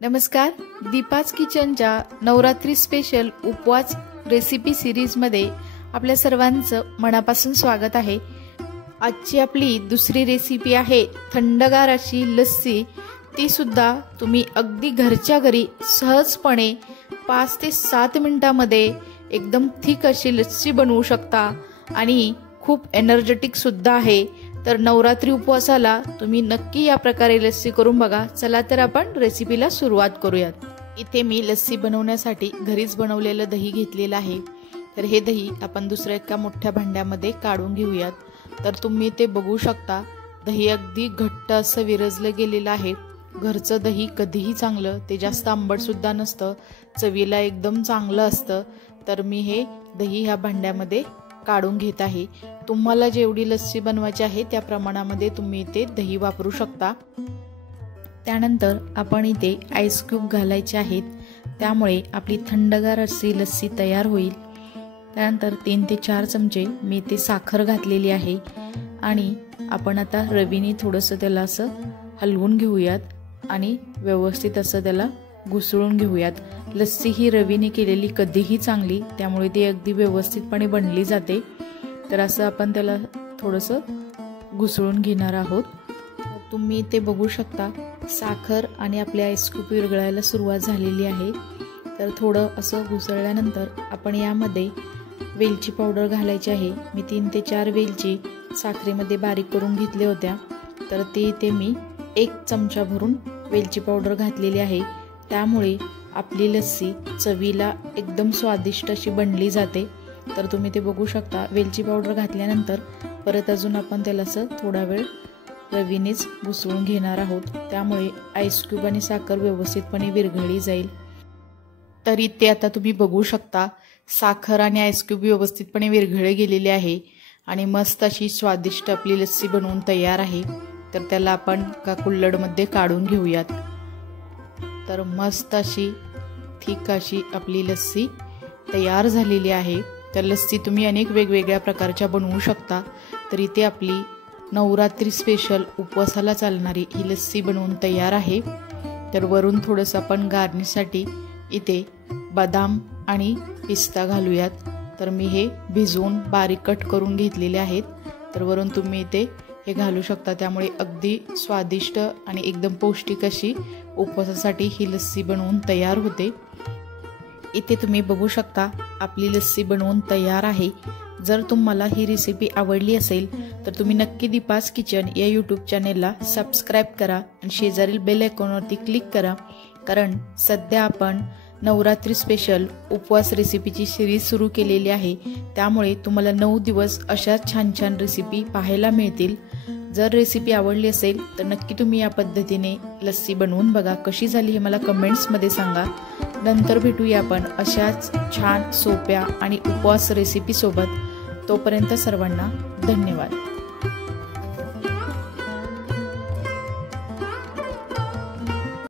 नमस्कार, दीपाज किचनच्या नवरात्री स्पेशल उपवास रेसिपी सिरीजमध्ये आपल्या सर्वांचं मनापासून स्वागत आहे। आजची आपली दुसरी रेसिपी आहे थंडगार अशी लस्सी। ती सुद्धा तुम्ही अगदी घरच्या घरी सहजपणे 5 ते 7 मिनिटांमध्ये एकदम थिक अशी लस्सी बनवू शकता आणि खूप एनर्जेटिक सुद्धा आहे। तर नवरात्री उपवासाला तुम्ही नक्की या प्रकारे लस्सी करून बघा। चला तर आपण रेसिपीला सुरुवात करूयात। इथे मी लस्सी बनवण्यासाठी घरीच बनवलेलं दही घेतलेलं आहे। तर हे दही आपण दुसऱ्या एका मोठ्या भांड्यामध्ये काढून घेऊयात। तर तुम्ही ते बघू शकता, दही अगदी घट्ट असं विरजलं गेलेलं आहे। घरचं दही कधीही चांगलं, ते जास्त आंबट सुद्धा नसतं, चवीला एकदम चांगलं असतं। तर मी हे दही ह्या भांड्यामध्ये काढून घेत आहे। तुम्हाला जेवढी लस्सी बनवायची आहे त्या प्रमाणामध्ये तुम्ही इथे दही वापरू शकता। त्यानंतर आपण इथे आईस क्यूब घालायचे आहेत, त्यामुळे आपली थंडगार अशी लस्सी तयार होईल। त्यानंतर 3 ते 4 चमचे मी इथे साखर घातलेली आहे आणि आपण आता रवीने थोडंसं त्याला असं हलवून घेऊयात आणि व्यवस्थित असं त्याला घुसळून घेऊयात। लस्सी ही रवीने केलेली कधीही चांगली, त्यामुळे ती अगदी व्यवस्थितपणे बनली जाते। तर असं आपण त्याला थोडंसं घुसळून घेणार आहोत। तुम्ही ते बघू शकता, साखर आणि आपले आईस क्यूब विरघळायला सुरुवात झालेली आहे। तर थोडं असं घुसळल्यानंतर आपण यामध्ये वेलची पावडर घालायची आहे। मी 3 ते 4 वेलची साखरेमध्ये बारीक करून घेतल्या होत्या। तर ते इथे मी 1 चमचा भरून वेलची पावडर घातलेली आहे। त्यामुळे आपली लस्सी चवीला एकदम स्वादिष्ट अशी बनली जाते। तर तुम्ही ते बघू शकता, वेलची पावडर घातल्यानंतर परत अजून आपण त्याला असं थोडा वेळ रवीनेच घुसळून घेणार आहोत, त्यामुळे आईस क्यूब आणि साखर व्यवस्थितपणे विरघळली जाईल। तर इथे आता तुम्ही बघू शकता, साखर आणि आईस क्यूब व्यवस्थितपणे विरघळले गेलेले आहे आणि मस्त अशी स्वादिष्ट आपली लस्सी बनवून तयार आहे। तर त्याला आपण एका कुल्हडमध्ये काढून घेऊयात। तर मस्त अशी थिक अशी आपली लस्सी तयार झालेली आहे। तर लस्सी तुम्ही अनेक वेगवेगळ्या प्रकारच्या बनवू शकता। तर इथे आपली नवरात्री स्पेशल उपवासाला चालणारी ही लस्सी बनवून तयार आहे। तर वरून थोडंसं आपण गार्निशसाठी इथे बदाम आणि पिस्ता घालूयात। तर मी हे भिजवून बारीक कट करून घेतलेले आहेत। तर वरून तुम्ही इथे हे घालू शकता, त्यामुळे अगदी स्वादिष्ट आणि एकदम पौष्टिक अशी उपवासासाठी ही लस्सी बनवून तयार होते। इथे तुम्ही बघू शकता, आपली लस्सी बनवून तयार आहे। जर तुम्हाला ही रेसिपी आवडली असेल तर तुम्ही नक्की दीपाज किचन या यूट्यूब चॅनेलला सबस्क्राईब करा आणि शेजारील बेल आयकॉनवरती क्लिक करा, कारण सध्या आपण नवरात्री स्पेशल उपवास रेसिपीची सिरीज सुरू केलेली आहे। त्यामुळे तुम्हाला 9 दिवस अशा छान छान रेसिपी पाहायला मिळतील। जर रेसिपी आवडली असेल तर नक्की तुम्ही या पद्धतीने लस्सी बनवून बघा। कशी झाली हे मला कमेंट्समध्ये सांगा। नंतर भेटूया आपण अशाच छान सोप्या आणि उपवास रेसिपी सोबत। तोपर्यंत सर्वांना धन्यवाद।